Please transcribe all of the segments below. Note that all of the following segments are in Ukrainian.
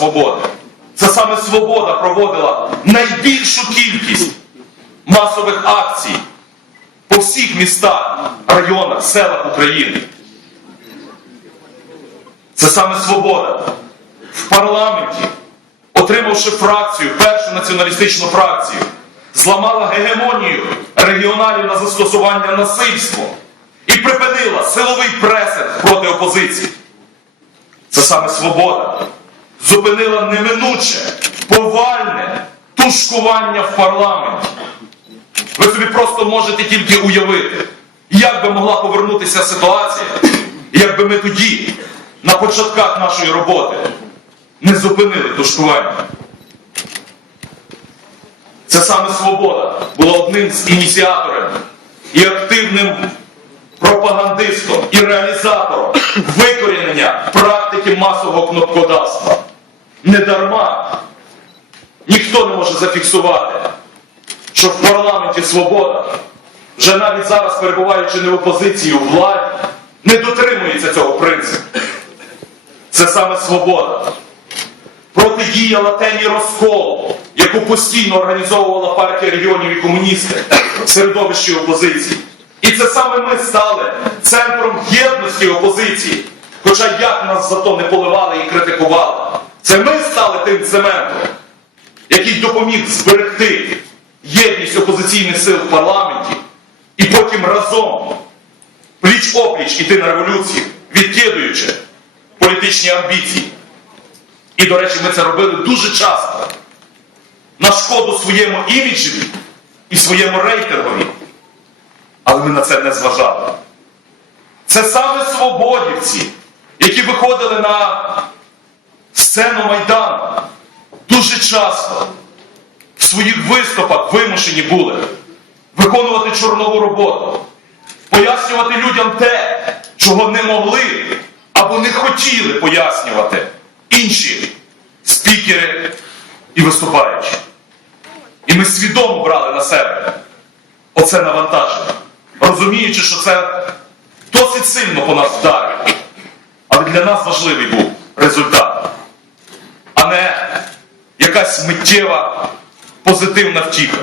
свободи. Це саме свобода проводила найбільшу кількість масових акцій по всіх містах, районах, селах України. Це саме свобода. В парламенті, отримавши фракцію, першу націоналістичну фракцію, зламала гегемонію регіоналів на застосування насильства і припинила силовий пресинг проти опозиції. Це саме свобода. Зупинила неминуче, повальне тушкування в парламенті. Ви собі просто можете тільки уявити, як би могла повернутися ситуація, якби ми тоді, на початках нашої роботи, не зупинили тушкування. Це саме свобода була одним з ініціаторів і активним пропагандистом і реалізатором викорінення практики масового кнопкодавства. Недарма ніхто не може зафіксувати, що в парламенті свобода, вже навіть зараз перебуваючи не в опозиції у владі, не дотримується цього принципу. Це саме свобода. Протидіяла темі розколу, яку постійно організовувала партія регіонів і комуністи в середовищі опозиції. І це саме ми стали центром єдності опозиції. Хоча як нас за то не поливали і критикували. Це ми стали тим цементом, який допоміг зберегти єдність опозиційних сил в парламенті і потім разом пліч опліч іти на революцію, відкидуючи політичні амбіції. І, до речі, ми це робили дуже часто на шкоду своєму іміджеві і своєму рейтингові. Але ми на це не зважали. Це саме свободівці, які виходили на сцену Майдану дуже часто в своїх виступах вимушені були виконувати чорнову роботу, пояснювати людям те, чого не могли або не хотіли пояснювати інші спікери і виступаючі. І ми свідомо брали на себе оце навантаження, розуміючи, що це досить сильно по нас вдарить. Але для нас важливий був результат, а не якась миттєва позитивна втіха.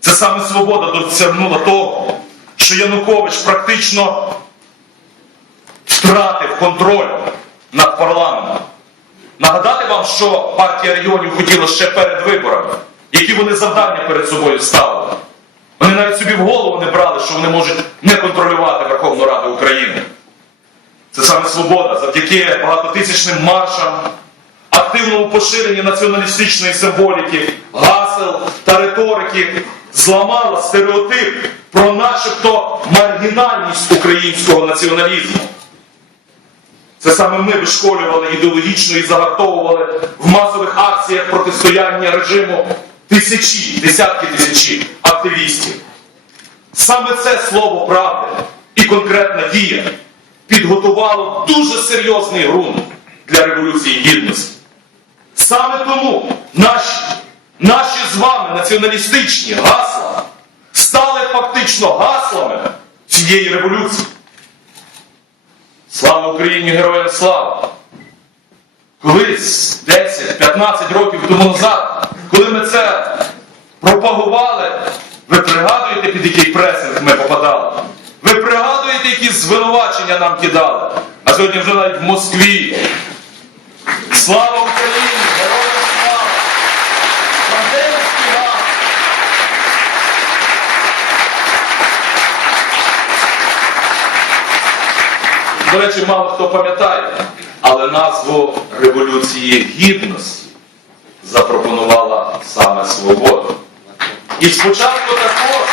Це саме свобода досягнула того, що Янукович практично втратив контроль над парламентом. Нагадати вам, що партія регіонів хотіла ще перед виборами, які вони завдання перед собою ставили. Вони навіть собі в голову не брали, що вони можуть не контролювати Верховну Раду України. Це саме свобода завдяки багатотисячним маршам, активному поширенні націоналістичної символіки, гасел та риторики зламала стереотип про начебто маргінальність українського націоналізму. Це саме ми вишколювали ідеологічно і загартовували в масових акціях протистояння режиму тисячі, десятки тисячі активістів. Саме це слово правди і конкретна дія підготувало дуже серйозний ґрунт для Революції Гідності. Саме тому наші, наші з вами націоналістичні гасла стали фактично гаслами цієї революції. Слава Україні, героям слава! Колись 10-15 років тому назад, коли ми це пропагували, ви пригадуєте, під який пресинг ми попадали? Ви пригадуєте, які звинувачення нам кидали? А сьогодні вже навіть в Москві. Слава Україні! Героям слава! Бандерівський газ! До речі, мало хто пам'ятає, але назву Революції Гідності запропонувала саме свобода. І спочатку також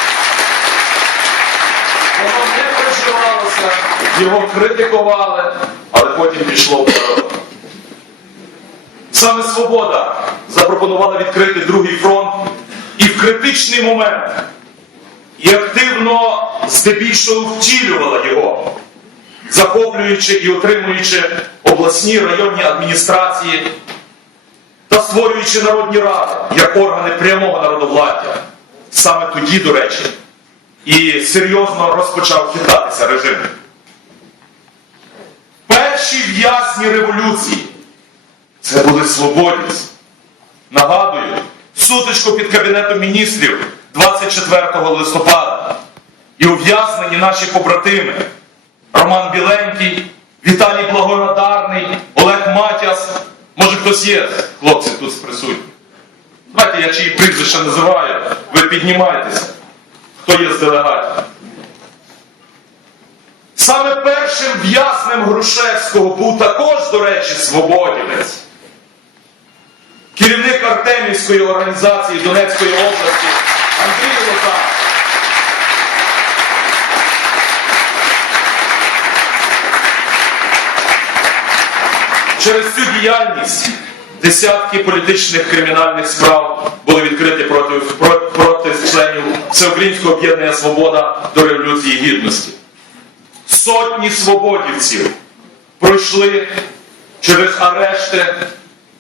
воно не проживалося, його критикували, але потім пішло в вперед. Саме свобода запропонувала відкрити другий фронт і в критичний момент і активно здебільшого втілювала його захоплюючи і отримуючи обласні районні адміністрації та створюючи народні ради як органи прямого народовладдя. Саме тоді, до речі, і серйозно розпочав хитатися режим. Перші в'язні революції Це були свободівці. Нагадую, сутичку під Кабінетом міністрів 24 листопада. І ув'язнені наші побратими Роман Біленький, Віталій Благорадарний, Олег Матяс. Може хтось є, хлопці тут присутні. Знаєте, я чиї прізвища називаю, ви піднімайтеся, хто є з делегатів. Саме першим в'язнем Грушевського був також, до речі, свободівець. Керівник Артемівської організації Донецької області Андрій Лоза. Через цю діяльність десятки політичних кримінальних справ були відкриті проти, проти, членів Всеукраїнського об'єднання Свобода до Революції Гідності. Сотні свободівців пройшли через арешти,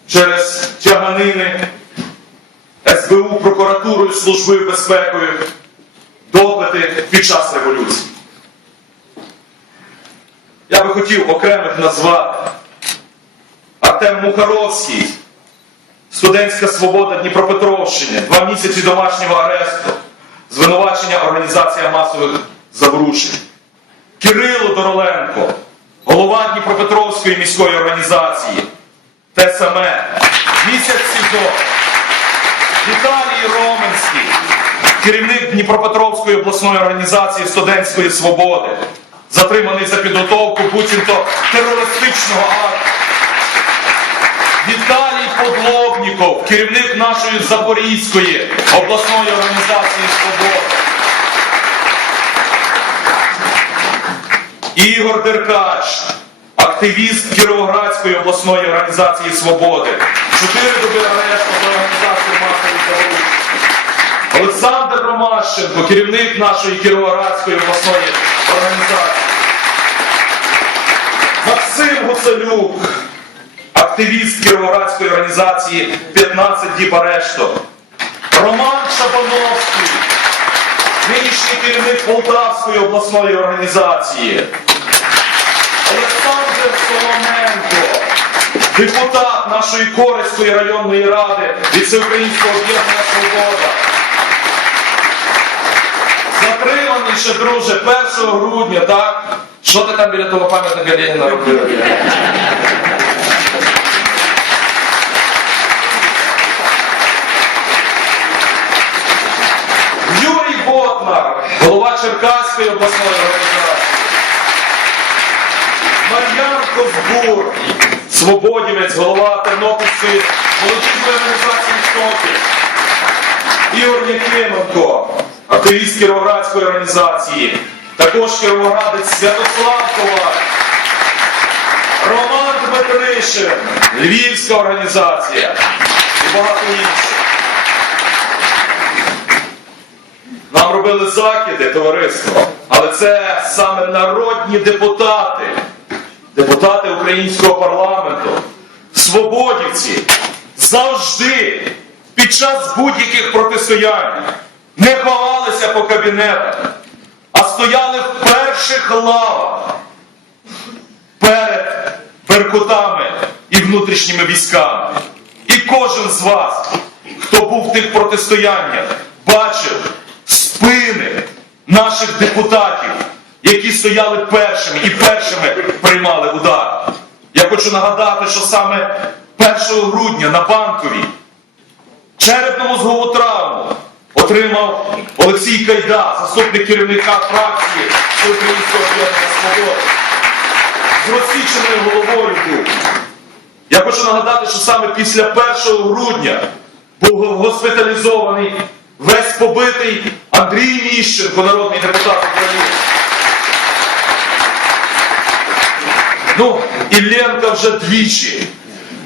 через тяганини, СБУ, прокуратурою, Службою безпекою, допити під час революції. Я би хотів окремих назвати. Артем Мухаровський, Студентська свобода Дніпропетровщини, два місяці домашнього аресту, звинувачення організація масових заворушень. Кирило Дороленко, голова Дніпропетровської міської організації, те саме, місяць СІЗО. Віталій Роменський, керівник Дніпропетровської обласної організації студентської свободи, затриманий за підготовку буцімто терористичного акту. Віталій Подлобніков, керівник нашої Запорізької обласної організації Свобода. Ігор Деркач, активіст Кіровоградської обласної організації Свободи. Чотири доби арешту за організацію масових заворушень. Олександр Ромащенко, керівник нашої Кіровоградської обласної організації. Максим Гуцелюк, активіст Кіровоградської організації 15 діб арешту. Роман Шабановський, нинішній керівник Полтавської обласної організації. Олександр Соломенко, депутат нашої Корецької районної ради від Всеукраїнського об'єднання Свобода. Затриманий ще, друже, 1 грудня, так? Що ти там біля того пам'ятника Леніна робив? Юрій Ботнар, голова Черкаської обласної організації. Мар'ян Козбур, свободівець, голова Тернопільської молодіжної організації «Стопі». Ігор Якименко, активіст Кіровоградської організації, також Кіровоградець Святослав Коваль, Роман Дмитришин, Львівська організація і багато інших. Нам робили закиди, товариство, але це саме народні депутати, депутати українського парламенту, свободівці завжди під час будь-яких протистоянь не ховалися по кабінетах, а стояли в перших лавах перед беркутами і внутрішніми військами. І кожен з вас, хто був в тих протистояннях, бачив спини наших депутатів, які стояли першими і першими приймали удар. Я хочу нагадати, що саме 1 грудня на банковій черепно-мозгову травму отримав Олексій Кайда, заступник керівника фракції Всеукраїнського об'єднання Свобода. З розсіченою головою був. Я хочу нагадати, що саме після 1 грудня був госпіталізований весь побитий Андрій Міщенко, народний депутат України. Ну, Ілленка вже двічі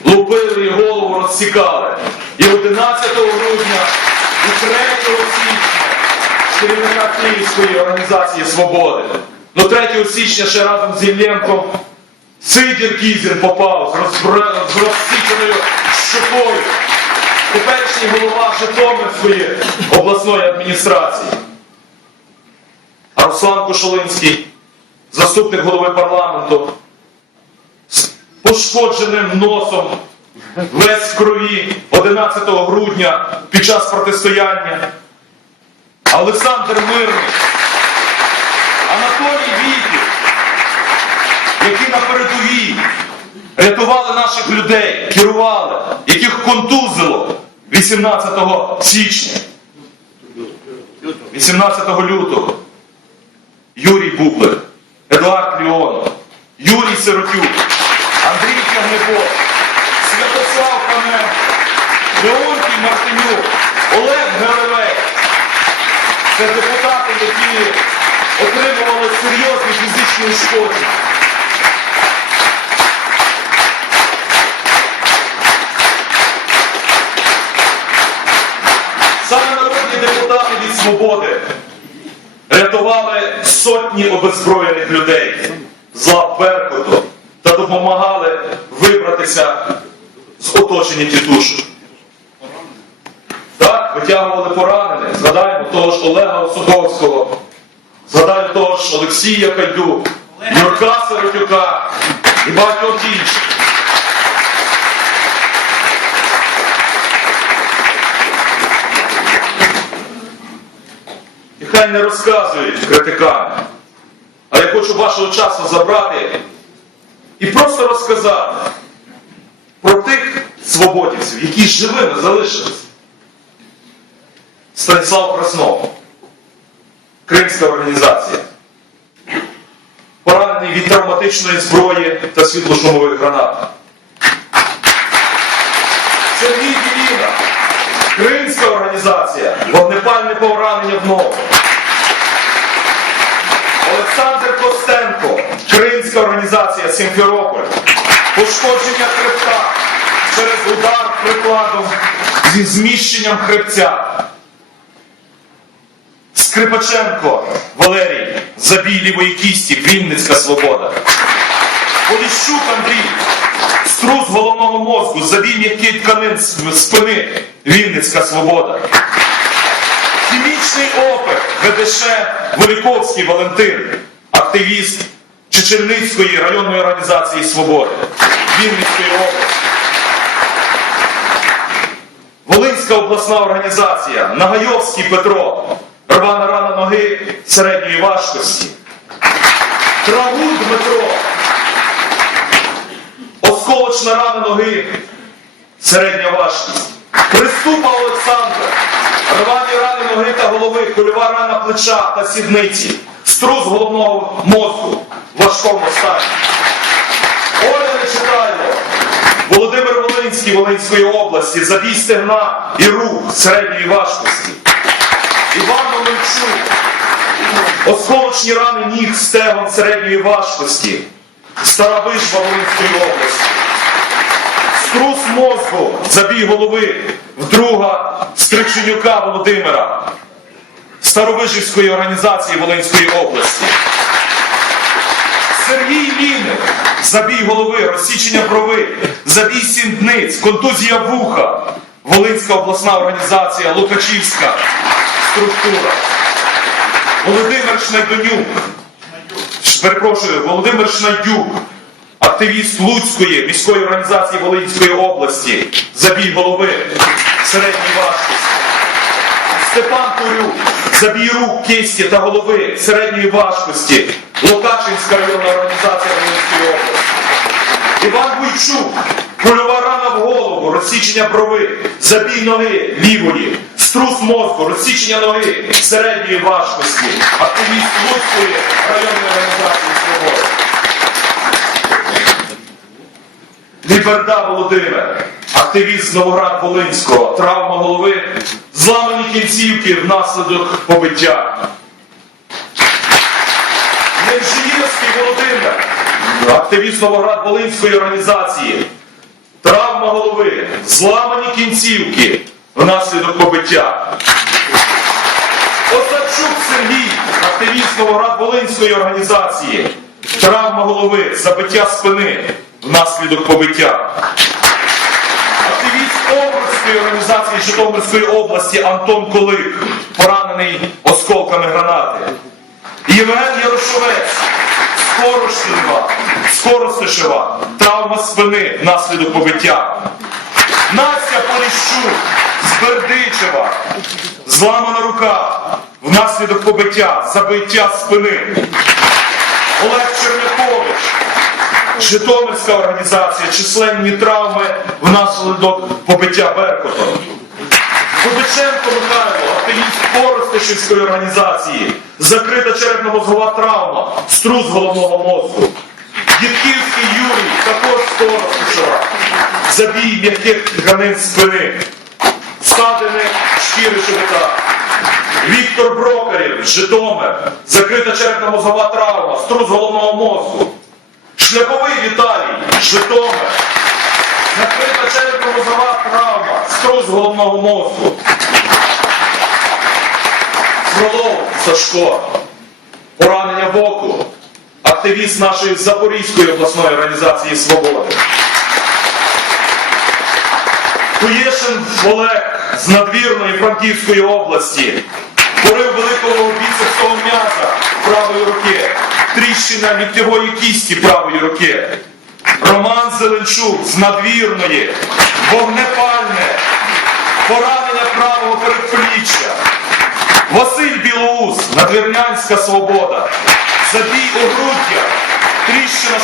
лупили і голову розсікали. І 11 грудня, і 3 січня керівника Київської організації Свободи. Ну 3 січня ще разом з Ілленком Сидір Кізін попав з, розсіченою щокою. Теперішній голова Житомирської обласної адміністрації. Руслан Кошолинський, заступник голови парламенту, з пошкодженим носом весь в крові 11 грудня під час протистояння. Олександр Мирний, Анатолій Вітів, які на передовій рятували наших людей, керували, яких контузило 18 січня, 18 лютого. Юрій Бублик, Едуард Леонов, Юрій Сиротюк, Андрій Тягнебок, Святослав Панен, Леонтій Мартинюк, Олег Гелевей. Це депутати, які отримували серйозні фізичні ушкодження. Сотні обеззброєних людей з лав Беркуту та допомагали вибратися з оточення тітушок. Так, витягували поранених, згадаємо того ж Олега Осуховського, згадаємо того ж Олексія Кайду, Юрка Сиротюка і багатьох інших. Хай не розказують критикам. А я хочу вашого часу забрати і просто розказати про тих свободівців, які живими залишились. Станіслав Краснов, Кримська організація, поранений від травматичної зброї та світлошумових гранат. Сергій Діліна, Кримська організація, вогнепальне поранення в ногу. Олександр Костенко, Кримська організація Сімферополь, пошкодження хребта через удар прикладом зі зміщенням хребця. Скрипаченко Валерій, забій лівої кісті, Вінницька свобода. Поліщук Андрій, струс головного мозку, забій м'який тканин спини, Вінницька свобода. Хімічний опик ВДШ Великовський Валентин, активіст Чечельницької районної організації Свободи, Вінницької області. Волинська обласна організація, Нагайовський Петро, рвана рана ноги середньої важкості. Трагун Дмитро, осколочна рана ноги, середня важкість. Приступа Олександр, рвані рани ноги та голови, кульова рана плеча та сідниці, струс головного мозку в важкому стані. Оля Нечитайло, Володимир Волинський Волинської області, забій стегна і рук середньої важкості. Іван Номенчук, осколочні рани ніг стегон середньої важкості. Старобижба Волинської області. Струс мозку, забій голови в друга Стриченюка Володимира, Старовижівської організації Волинської області. Сергій Лінник, забій голови, розсічення брови, забій сіндниць, контузія вуха, Волинська обласна організація, Лукачівська структура. Володимир Шнайдонюк, перепрошую, Володимир Шнайдюк, активіст Луцької міської організації Волинської області, забій голови, середній важкості. Степан Курюк, забій рук, кисті та голови середньої важкості, Локачинська районна організація Волинської області. Іван Вуйчук, кульова рана в голову, розсічення брови, забій ноги лівої, струс мозку, розсічення ноги середньої важкості, активіст Луцької районної організації Свобода. Ліберда Володимир, активіст з Новоград Волинського, травма голови, зламані кінцівки внаслідок побиття. Невжиївський Володимир, активіст Новоград Волинської організації, травма голови, зламані кінцівки внаслідок побиття. Осадчук Сергій, активіст Новоград Волинської організації, травма голови, забиття спини внаслідок побиття. Овруцької організації Житомирської області Антон Колик, поранений осколками гранати. Євген Ярошовець, Скоростишева, Скоростишева, травма спини внаслідок побиття. Настя Поліщук з Бердичева, зламана рука внаслідок побиття, забиття спини. Олег Чернякович, Житомирська організація, численні травми внаслідок побиття Беркутом. Кубиченко Михайло, активіст Коростишівської організації, закрита черепно-мозгова травма, струс головного мозку. Дідківський Юрій, також з Коростишева, забій м'яких тканин спини, стадини шкіри живота. Віктор Брокарів, Житомир, закрита черепно-мозгова травма, струс головного мозку. Шляховий Віталій, Житомир, закрита черепно-мозгова травма, струс головного мозку. Фролов Сашко, поранення в оку, активіст нашої Запорізької обласної організації Свободи. Куєшин Олег з надвірної Франківської області. Порив великого руки, тріщина ліктєвої кісті правої руки. Роман Зеленчук з надвірної, вогнепальне, поранення правого передпліччя. Василь Білоус, Надвірнянська свобода, забій у груддя, тріщина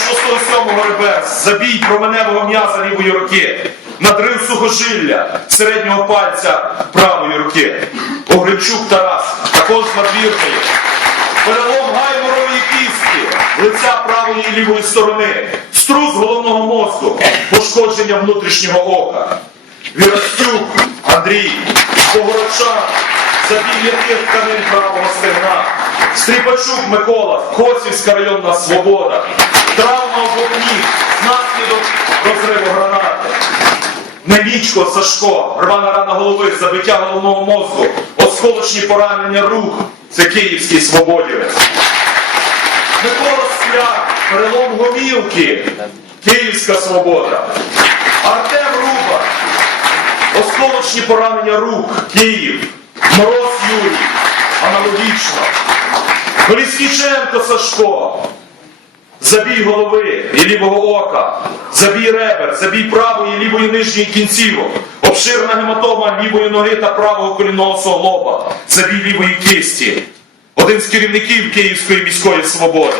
6-7 реберс, забій променевого м'яза лівої руки, надрив сухожилля середнього пальця правої руки. Погребчук Тарас, також з надвірної. Перелом гайморової кістки, лиця правої і лівої сторони, струс головного мозку, пошкодження внутрішнього ока. Вірастюк, Андрій, Богородчан, забій м'яких тканин правого стегна. Стріпачук Микола, Косівська районна свобода. Травма обох ніг, наслідок розриву гранати. Невічко Сашко, рвана рана голови, забиття головного мозку, осколочні поранення рук. Це київський свободівець. Микола Скляк, перелом гомілки, Київська свобода. Артем Руба, осколочні поранення рук, Київ. Мороз Юрій, аналогічно. Колісніченко Сашко, забій голови і лівого ока, забій ребер, забій правої і лівої нижньої кінцівок, обширна гематома лівої ноги та правого колінного суглоба, забій лівої кисті. Один з керівників Київської міської свободи.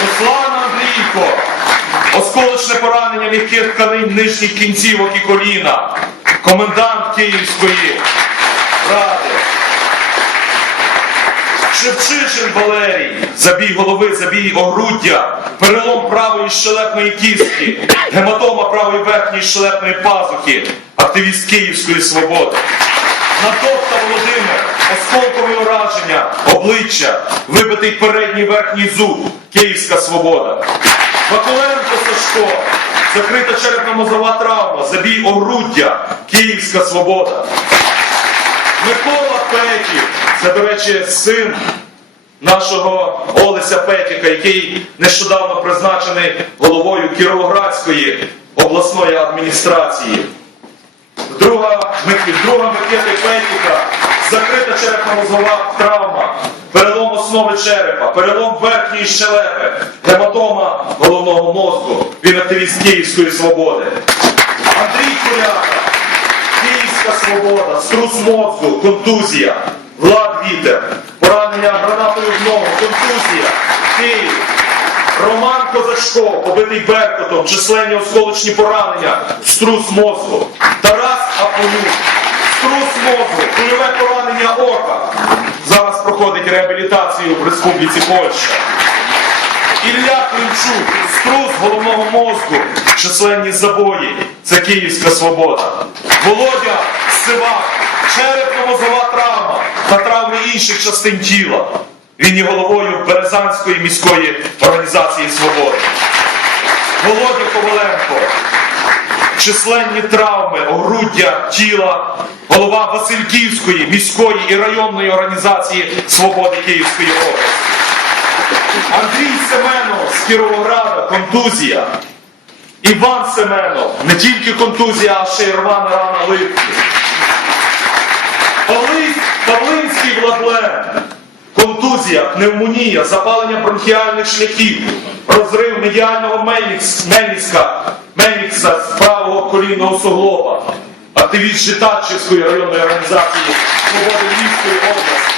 Руслан Андрійко, осколочне поранення м'яких тканин нижніх кінцівок і коліна, комендант Київської ради. Шевчишин Валерій, забій голови, забій огруддя, перелом правої щелепної кістки, гематома правої верхньої щелепної пазухи, активіст Київської свободи. Натовта Володимир, осколкове ураження, обличчя, вибитий передній верхній зуб, Київська свобода. Вакуленко Сашко, закрита черепно-мозова травма, забій огруддя, Київська свобода. Микола Петів, це, до речі, син нашого Олеся Петіка, який нещодавно призначений головою Кіровоградської обласної адміністрації. Друга, друга Микити Петіка, закрита черепно-мозгова травма, перелом основи черепа, перелом верхньої щелепи, гематома головного мозку, він активіст Київської свободи. Андрій Куляка, Київська свобода, струс мозку, контузія, Влад Вітер, поранення гранатою в ногу, контузія. Козачко, побитий Беркутом, численні осколочні поранення, струс мозку. Тарас Апонюк, струс мозку, кульове поранення ока. Зараз проходить реабілітацію в Республіці Польща. Ілля Климчук, струс головного мозку, численні забої. Це Київська свобода. Володя Сивак, черепно-мозгова травма та травми інших частин тіла. Він є головою Березанської міської організації Свободи. Володя Коваленко, численні травми, огруддя тіла, голова Васильківської міської і районної організації Свободи Київської області. Андрій Семенов з Кіровограда, контузія. Іван Семенов, не тільки контузія, а ще й рвана рана липки. Павлинський Владлен, контузія, пневмонія, запалення бронхіальних шляхів, розрив медіального мельникс- мельниска, з правого колінного суглоба, активіст Житачівської районної організації Свободи Львівської області,